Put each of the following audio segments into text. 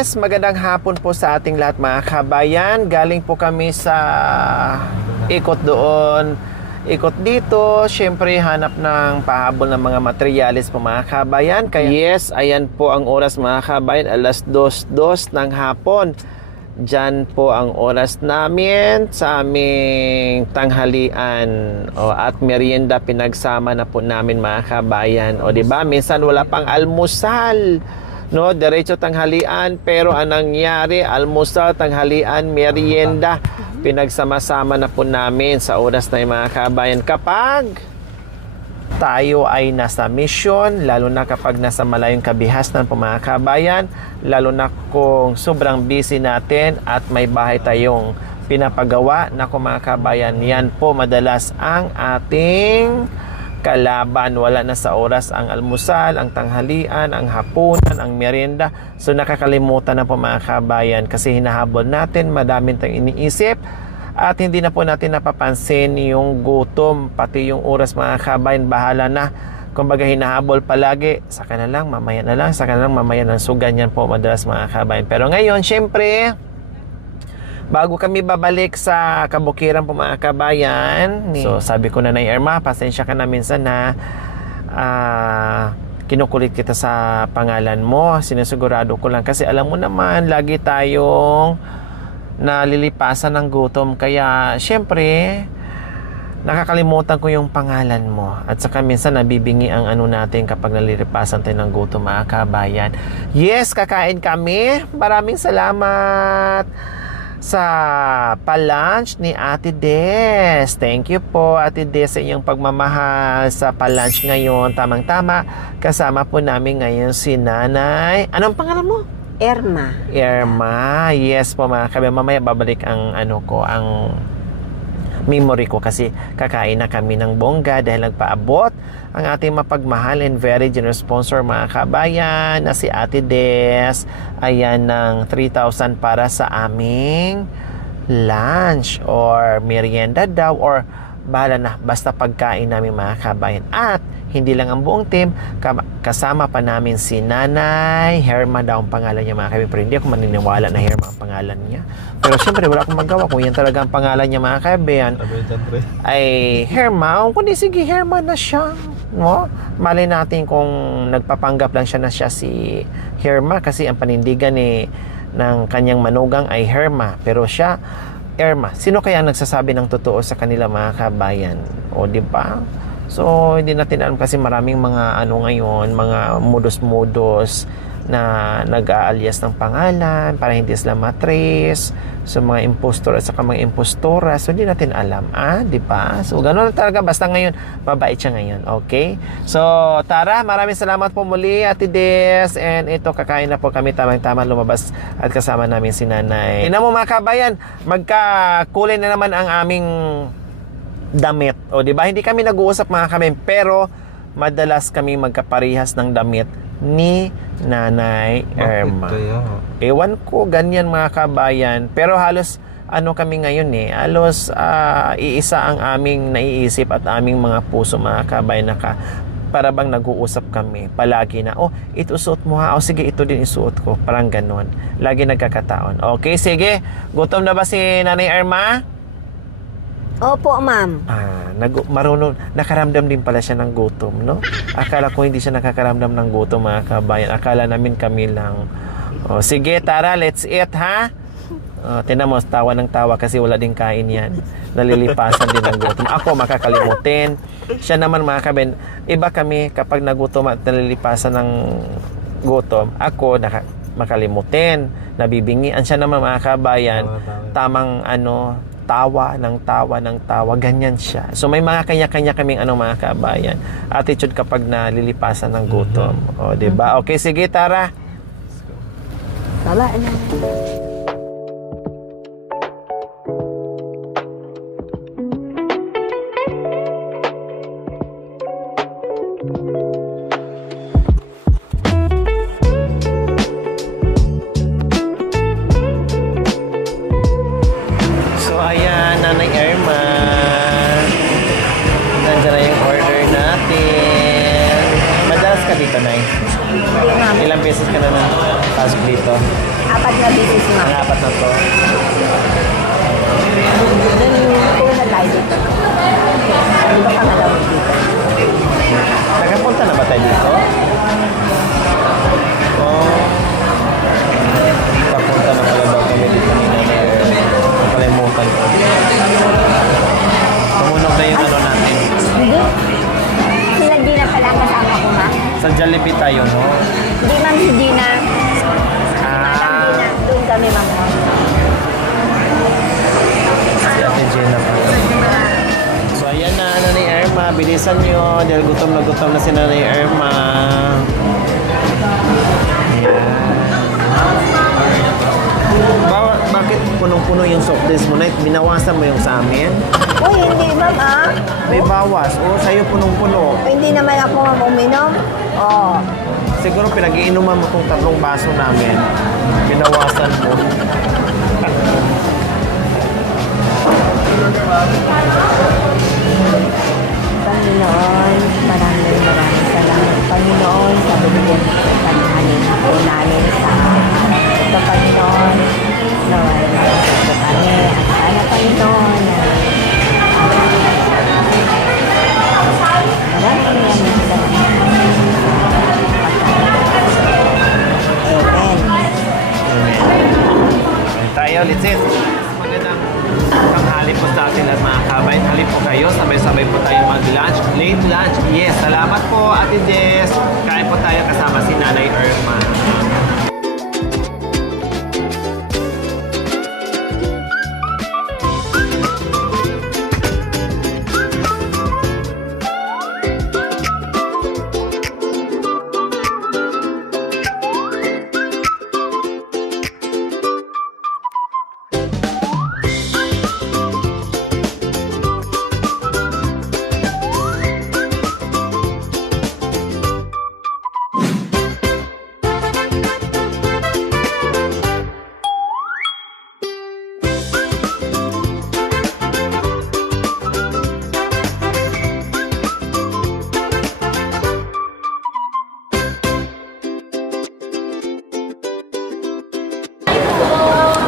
Yes, magandang hapon po sa ating lahat mga kabayan. Galing po kami sa ikot doon, ikot dito. Siyempre, hanap ng pahabol ng mga materyales po mga kabayan. Kaya yes, ayan po ang oras mga kabayan, alas 2:02 ng hapon. Diyan po ang oras namin sa aming tanghalian at merienda, pinagsama na po namin mga kabayan. O di ba? Minsan wala pang almusal. No, diretso tanghalian, pero anong nangyari, almusal, tanghalian, merienda, pinagsama-sama na po namin sa oras na yung mga kabayan. Kapag tayo ay nasa mission, lalo na kapag nasa malayong kabihasnan po mga kabayan, lalo na kung sobrang busy natin at may bahay tayong pinapagawa, na mga kabayan, yan po madalas ang ating kalaban. Wala na sa oras ang almusal, ang tanghalian, ang hapunan, ang merienda. So nakakalimutan na po mga kabayan kasi hinahabol natin, madaming tayong iniisip at hindi na po natin napapansin yung gutom, pati yung oras mga kabayan. Bahala na, kumbaga hinahabol palagi, saka na lang, mamaya na lang, saka na lang, mamaya na. So ganyan po madalas mga kabayan. Pero ngayon, syempre, bago kami babalik sa kabukiran po mga kabayan, so sabi ko na Irma, pasensya ka na minsan na kinukulit kita sa pangalan mo. Sinusigurado ko lang kasi alam mo naman, lagi tayong nalilipasan ng gutom. Kaya syempre, nakakalimutan ko yung pangalan mo. At saka minsan nabibingi ang ano natin kapag nalilipasan tayo ng gutom mga kabayan. Yes, kakain kami. Maraming salamat sa pa-lunch ni Ate Des. Thank you po Ate Des sa inyong pagmamahal sa pa-lunch ngayon. Tamang-tama, kasama po namin ngayon si Nanay. Anong pangalan mo? Irma. Irma. Yes po mga kabayan. Mamaya babalik ang ang memory ko kasi kakain na kami ng bongga dahil nagpaabot ang ating mapagmahal and very generous sponsor mga kabayan na si Ate Des. Ayan, ng 3,000 para sa aming lunch or merienda daw, or bahala na, basta pagkain namin mga kabayan. At hindi lang ang buong team, kasama pa namin si Nanay Herma daw ang pangalan niya mga kabayan. Pero hindi ako maniniwala na Herma ang pangalan niya. Pero syempre wala akong magawa kung yan talaga ang pangalan niya mga kabayan. Ay Herma, kundi sige Herma na siya. No? Malay natin kung nagpapanggap lang siya na siya si Herma kasi ang panindigan ng kanyang manugang ay Herma, pero siya Irma. Sino kaya nagsasabi ng totoo sa kanila mga kabayan? O di ba? So hindi natin alam kasi maraming mga ngayon, mga mudos-mudos na nag-aalias ng pangalan para hindi sila matrace. So mga impostor at saka mga impostora. So hindi natin alam, di ba? So ganoon talaga, basta ngayon mabait siya ngayon, okay? So tara, maraming salamat po muli Ate Des, and ito kakain na po kami, tamang-tama lumabas at kasama namin si Nanay. Tingnan mo mga kabayan, magkakulay na naman ang aming damit. O di ba? Hindi kami nag-uusap mga kabayan, pero madalas kami magkaparihas ng damit ni Nanay Irma. Ewan ko, ganyan mga kabayan. Pero halos kami ngayon halos iisa ang aming naiisip at aming mga puso mga kabayan, para bang nag-uusap kami palagi na, ito suot mo ha, sige ito din isuot ko, parang ganon. Lagi nagkakataon. Okay, sige, gutom na ba si Nanay Irma? Opo, ma'am. Marunong, nakaramdam din pala siya ng gutom, no? Akala ko hindi siya nakakaramdam ng gutom mga kabayan. Akala namin kami lang. Sige, tara, let's eat, ha? Tingnan mo, tawa ng tawa kasi wala din kain yan. Nalilipasan din ng gutom. Ako makakalimutin. Siya naman mga kabayan, iba kami kapag nagutom at nalilipasan ng gutom. Ako, makalimutin. Nabibingian siya naman mga kabayan. Tamang tawa ng tawa, ganyan siya. So may mga kanya-kanya kaming mga kabayan, attitude kapag nalilipasan ng gutom. O, di ba? Okay, sige, tara. Baba na. Nanay Irma, nandiyan na yung order natin. Madalas ka dito, Nay? Ilang beses ka na pasok dito? 4 na bisis, ma'am. Ang apat na to. Then, puro na tayo dito. Ano ba pangalawa dito? Nakapunta na ba tayo dito? Oh. Papunta na pala daw kami dito ni Nanay. Nakalimutan ko. Tumunog na yung ano natin. Hindi. Sila Gina pala ang kasama ko, ma'am. Sa Jollibee tayo, no? Hindi, ma'am, si Gina. Madam Gina. Doon kami, ma'am. Si Ate Jenna pa. So, ayan na, Nanay Irma. Bilisan nyo. Dahil gutom na si Nanay Irma. Bakit punong-puno yung soft drinks mo na? Binawasan mo yung sa amin? Uy, hindi, ma'am, ah. May bawas. O, sa'yo punong-puno. Hindi naman ako, ma'am, uminom. Oo. Siguro pinag-iinuman mo itong 3 baso namin. Binawasan mo. Panginoon, maraming salamat. Panginoon, sa binigyan mo sa tanhanin po namin sa ito, Panginoon. Naway na ito kami. At sana, Panginoon, maraming salamat. Amen. Tayo, litsit. Magandang tanghali po sa atin at mga kabayan. Halip po kayo. Sabay-sabay po tayo mag-lunch. Late lunch. Yes, salamat po, Ate Jess. Kain po tayo kasama si Nanay Irma.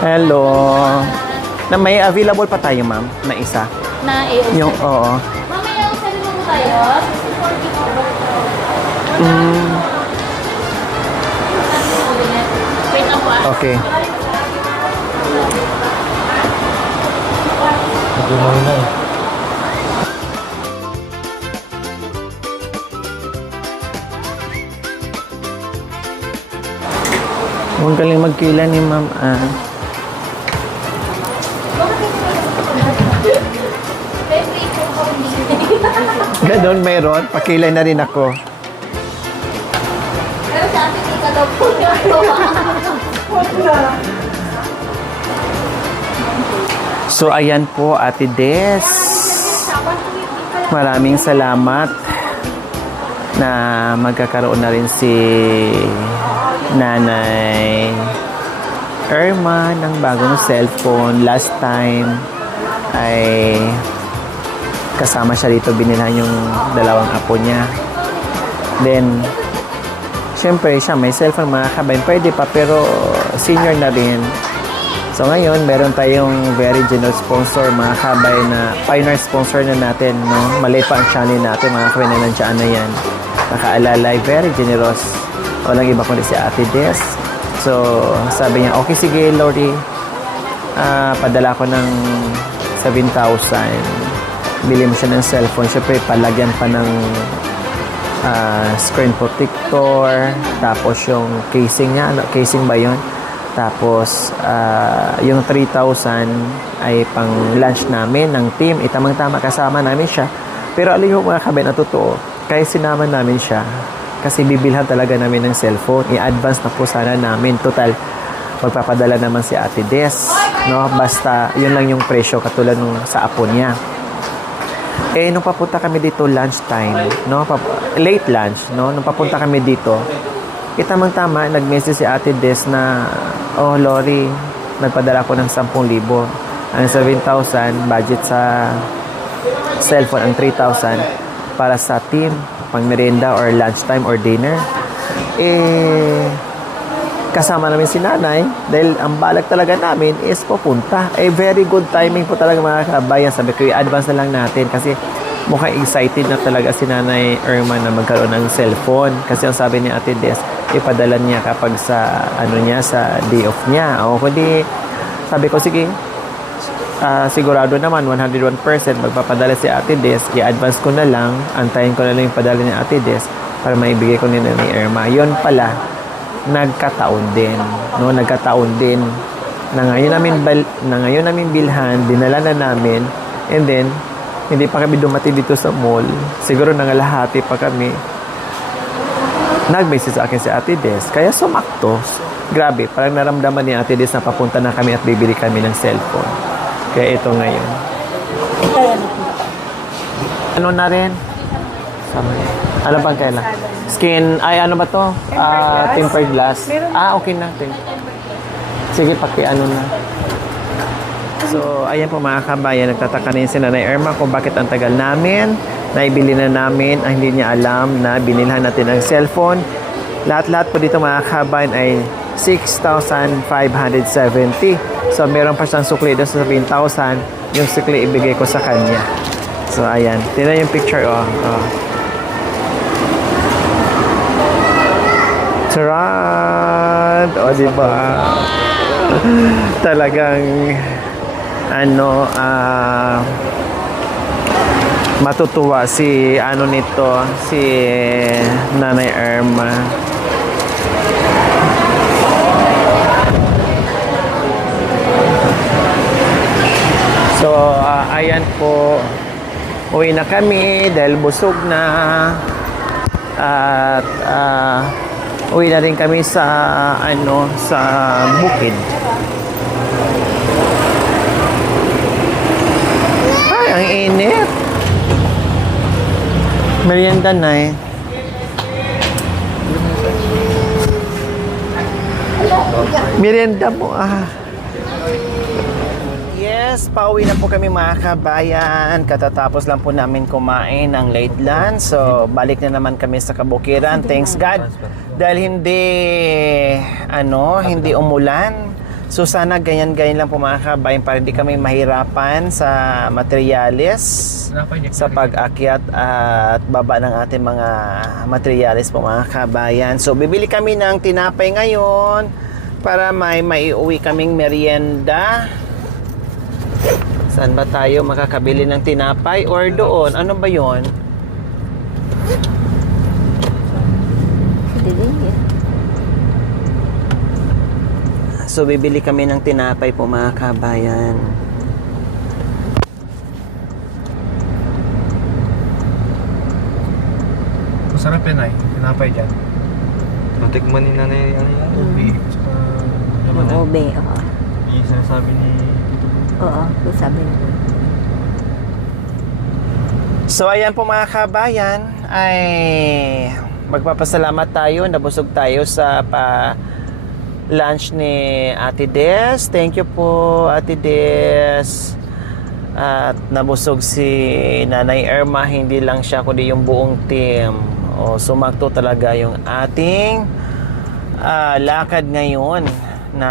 Hello. Na may available pa tayo, ma'am, na isa. Na AOC. Yung, oo. Mamaya, sabi mo po tayo. 60-40 po. Wait lang po ah. Okay. Ang galing magkila ni ma'am. Ganon, mayroon. Pakilay na rin ako. Pero sa atin, ika daw po yung So, ayan po, Ate Des. Maraming salamat na magkakaroon na rin si Nanay Irma ng bagong cellphone. Last time ay kasama siya dito, binilhan yung 2 apo niya. Then, syempre siya may cellphone, mga kabayan, pwede pa, pero senior na rin. So ngayon, meron tayong very generous sponsor, mga kabayan, na pioneer sponsor na natin, no? Maliit pa ang channel natin, mga kabayan, na nandiyan na yan. Nakaalalay, very generous. Walang iba kundi si Ate Des. So, sabi niya, okay, sige, Lori. Padala ko ng 7,000. Bili mo siya ng cellphone. Siyempre, palagyan pa ng screen protector. Tapos yung casing niya. Ano, casing ba yun? Tapos, yung 3,000 ay pang lunch namin ng team. Itamang-tama kasama namin siya. Pero alam mo mga kabayan, na totoo, kaya sinama namin siya kasi bibilhan talaga namin ng cellphone. I-advance na po sana namin. Total, magpapadala naman si Ate Des. No? Basta, yun lang yung presyo katulad nung sa apo niya. Eh, nung papunta kami dito, lunchtime, no? Late lunch, no? Nung papunta kami dito, itamang-tama, nag-message si Ate Des na, oh, Lori, nagpadala ko ng 10,000. Ang 7,000, budget sa cellphone, ang 3,000 para sa team, pang merienda or lunchtime or dinner. Eh, kasama namin si nanay dahil ang balak talaga namin is pupunta. Very good timing po talaga mga kabayan. Sabi ko, i-advance na lang natin kasi mukhang excited na talaga si Nanay Irma na magkaroon ng cellphone. Kasi ang sabi ni Ate Des, ipadala niya kapag sa sa day off niya. O kundi sabi ko, sige, sigurado naman 101% magpapadala si Ate Des, i-advance ko na lang, antayin ko na lang yung padala ni Ate Des para maibigay ko ni Nanay Irma. Yun pala, nagkataon din, no? Nagkataon din na ngayon namin bilhan, dinala na namin, and then hindi pa kami dumating dito sa mall. Siguro nangalahati pa kami. Nag-message sa akin si Ate Des, kaya sumakto. Grabe, parang naramdaman ni Ate Des na papunta na kami at bibili kami ng cellphone. Kaya ito ngayon. Ano na rin? Ano bang kailan? Skin, ay ano ba to? Tempered glass. Okay na. Sige, ano na. So, ayan po mga kabayan, nagtataka na yun si Nanay Irma kung bakit ang tagal namin. Naibili na namin, hindi niya alam na binilhan natin ang cellphone. Lahat-lahat po dito mga kabayan ay 6,570. So, meron pa siyang sukli doon sa 7,000. Yung sukli ibigay ko sa kanya. So, ayan. Tingnan yung picture, Charad! O, diba? Talagang, matutuwa si, si Nanay Irma. So, ayan po. Uwi na kami dahil busog na. At, uwi na rin kami sa sa bukid. Ay, ang init. Merienda na eh. Merienda mo Yes, pauwi na po kami mga kabayan. Katatapos lang po namin kumain ng late lunch. So, balik na naman kami sa kabukiran. Thanks God. Dahil hindi umulan. So, sana ganyan-ganyan lang po mga kabayan para hindi kami mahirapan sa materyales, sa pag-akyat at baba ng ating mga materyales po mga kabayan. So, bibili kami ng tinapay ngayon para may maiuwi kaming merienda. Saan ba tayo makakabili ng tinapay or doon? Ano ba yon? So, bibili kami ng tinapay po mga kabayan. Masarap yan ay, tinapay dyan. Natikman ni nanay yung ube. Yung ube, oo. Yung sinasabi ni... Oo, sabi niya. So, ayan po mga kabayan, ay magpapasalamat tayo, nabusog tayo sa lunch ni Ate Des. Thank you po, Ate Des. At nabusog si Nanay Irma, hindi lang siya kundi yung buong team. Sumakto talaga yung ating lakad ngayon na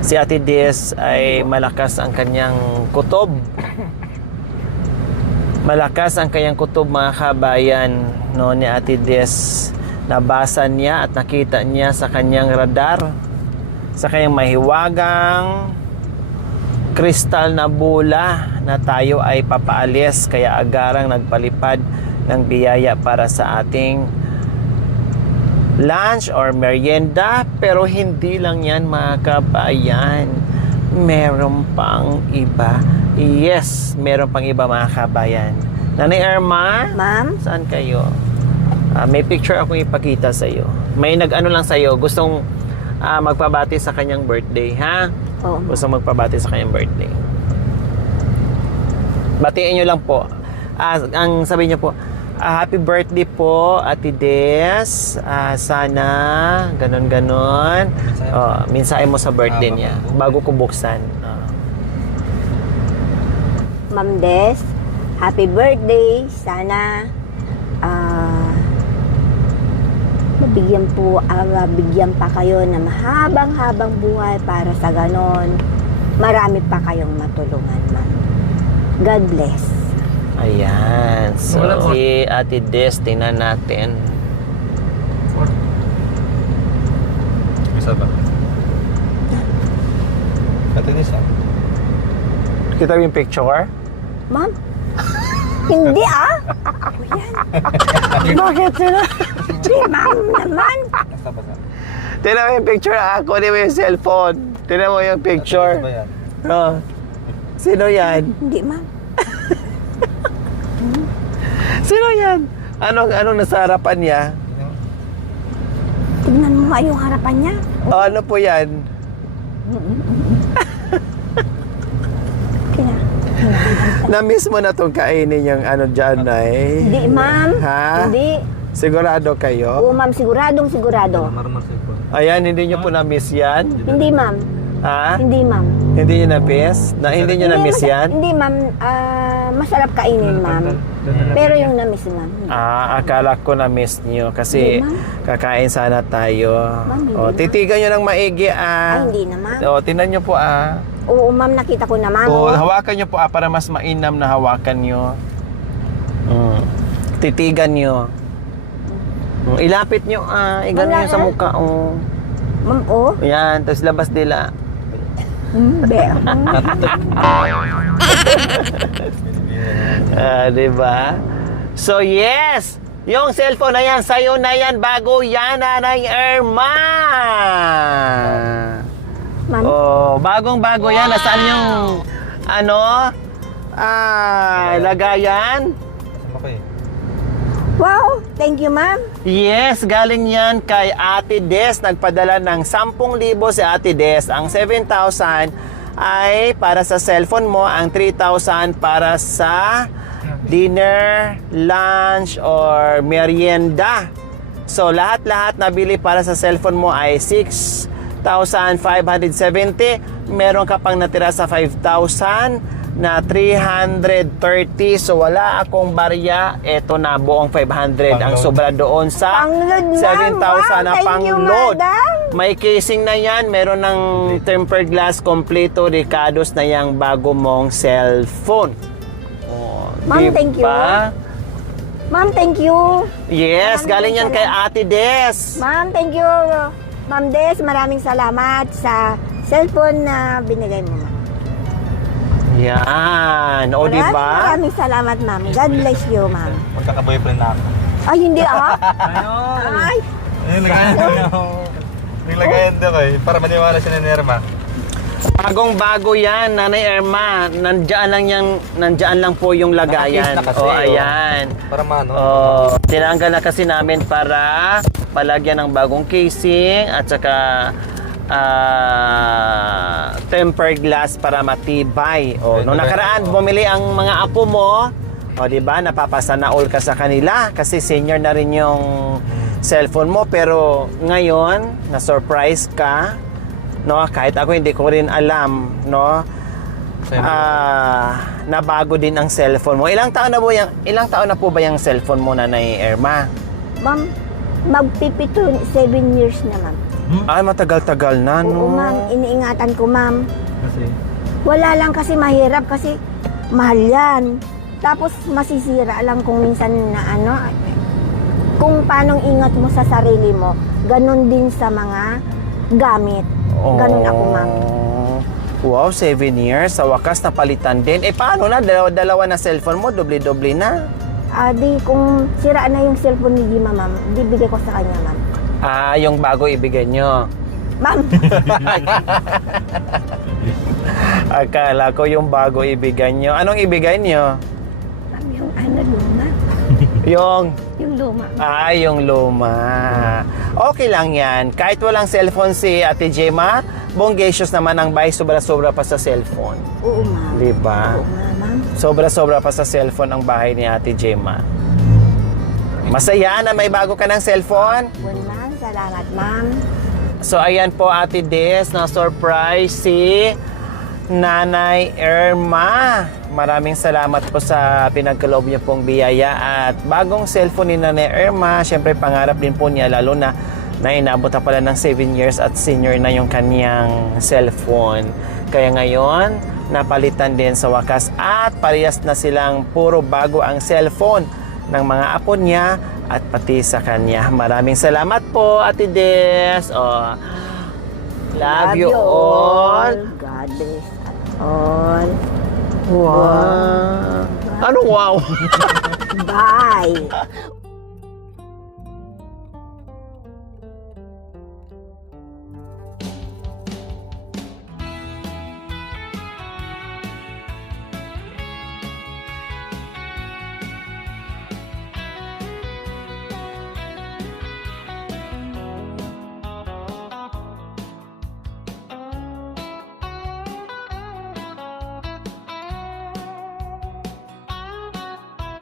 si Ate Des ay malakas ang kanyang kutob. Malakas ang kanyang kutob mga kabayan ni Ate Des. Nabasa niya at nakita niya sa kanyang radar, sa kanyang mahiwagang kristal na bola na tayo ay papaalis, kaya agarang nagpalipad ng biyaya para sa ating lunch or merienda. Pero hindi lang yan mga kabayan, meron pang iba. Yes, meron pang iba mga kabayan. Nanay Irma, Ma'am? saan kayo? May picture akong ipakita sa iyo. May nag-ano lang sa iyo, gustong magpabati sa kanyang birthday, ha? Oo. Gustong magpabati sa kanyang birthday. Batiin niyo lang po. Ang sabi niyo po, happy birthday po, Ate Des. Sana ganon-ganon. Mensahe mo sa birthday niya bago ko buksan. Ma'am Des, happy birthday. Sana bigyan pa kayo ng mahabang-habang buhay para sa ganon. Marami pa kayong matulungan, ma'am. God bless. Ayan. So, Wala mo. si Ate Des, tingnan natin. Isa ba? Ate Nisa. Kita mo yung picture? Ma'am? Hindi Ako yan. Bakit sila? Hindi, ma'am naman. Basta ba sa? Tingnan mo yung picture. Ako mo yung cellphone. Tingnan mo yung picture. Ano ba yan? Oh. Sino yan? Hindi, ma'am. Sino yan? Anong nasa harapan niya? Tignan mo nga yung harapan niya. O, ano po yan? Kina. Na-miss mo na itong kainin yung ano dyan ay? Hindi, ma'am. Ha? Hindi. Sigurado Oo, kayo? ma'am. Sigurado. Marmar sa ipon. Ayan, hindi nyo po na-miss yan? Hindi, ma'am. Ha? Hindi, ma'am. Hindi nyo na-miss? Hindi nyo na-miss yan? Hindi, ma'am. Masarap kainin, ma'am. Pero yung na-miss, ma'am. Akala ko na-miss nyo kasi Hindi, kakain sana tayo. Ma'am, hindi, O, ma'am. titigan nyo ng maigi Ay, hindi na, ma'am. O, tinan nyo po Oo, ma'am. Nakita ko na, ma'am. O, Oh. hawakan nyo po para mas mainam na hawakan nyo. Titigan nyo. Ilapit nyo igano Wala nyo sa na. mukha. Ma'am, oh. Yan, tapos labas nila. Be. Diba? So, yes! Yung cellphone na yan, sa'yo na yan, bago yan, Nanay Irma! Ma'am. Oh, bagong-bago yan. Nasaan yung, lagayan? Kasama ko eh. Wow. Thank you, ma'am. Yes, galing yan kay Ate Des. Nagpadala ng 10,000 si Ate Des. Ang 7,000 ay para sa cellphone mo. Ang 3,000 para sa dinner, lunch, or merienda. So, lahat-lahat nabili para sa cellphone mo ay 6,570. Meron ka pang natira sa 5,000 na 330. So, wala akong barya. Ito na, buong 500 ang Pang-load. sobra doon sa Pang-load, ma'am. 7,000 na Wow, thank you, pang-load. madam. May casing na yan. Meron ng tempered glass kompleto. Ricados na yung bago mong cellphone. Oh, Ma'am, thank you. Ma'am, thank you. Yes, galing yan kay Ate Des. Ma'am, thank you. Ma'am Des, maraming salamat sa cellphone na binigay mo, ma'am. Yan. O, di ba? Maraming salamat, ma'am. God bless you, ma'am. Magkaka-boyfriend na ako. Ay, hindi Ay, Yung lagayan Yung lagayan daw eh. Para maniwala siya ni Irma. Bagong-bago yan, Nanay Irma. Nandiyan lang po yung lagayan. Nakakis na kasi, O, oh. ayan. Para mano. Oh, tinanggal na kasi namin para palagyan ng bagong casing at saka tempered glass para matibay. Oh, nung nakaraan bumili ang mga apo mo, o di ba, napapasana all ka sa kanila kasi senior na rin yung cellphone mo, pero ngayon na surprise ka, no, kahit ako hindi ko rin alam, no. Nabago din ang cellphone mo. Ilang taon na po ba yung cellphone mo, Nanay Irma? ma'am, magpipito 7 years na, ma'am. Ay, matagal-tagal na, no? Oo, ma'am. Iniingatan ko, ma'am. Kasi Wala lang kasi mahirap kasi mahal yan. Tapos masisira lang kung minsan na kung paano ingat mo sa sarili mo, ganun din sa mga gamit. Ganun ako, ma'am. Wow, 7 years. Sa wakas, napalitan din. Paano na? Dalawa na cellphone mo, doble-doble na. Di kung sira na yung cellphone ni Gima, ma'am, di bigay ko sa kanya, ma'am. Yung bago ibigay nyo. Ma'am, Akala ko yung bago ibigay nyo. Anong ibigay nyo? ma'am, yung luma. Yung... Yung luma. Yung luma. Okay lang yan. Kahit walang cellphone si Ate Gemma, bonggesios naman ang buy, sobra-sobra pa sa cellphone. Oo, ma'am. Diba? Oo nga, ma'am. Sobra-sobra pa sa cellphone ang bahay ni Ate Gemma. Masaya na may bago ka ng cellphone. Good, ma'am. Salamat, ma'am. So, ayan po, Ate Des, na surprise si Nanay Irma. Maraming salamat po sa pinagkaloob niyo pong biyaya at bagong cellphone ni Nanay Irma. Siyempre pangarap din po niya lalo na inabot na pala ng 7 years at senior na yung kanyang cellphone. Kaya ngayon, napalitan din sa wakas at parehas na silang puro bago ang cellphone ng mga apo niya at pati sa kanya. Maraming salamat po, Ate Des. Oh, love you all. God bless all. Wow. Ano wow? Bye.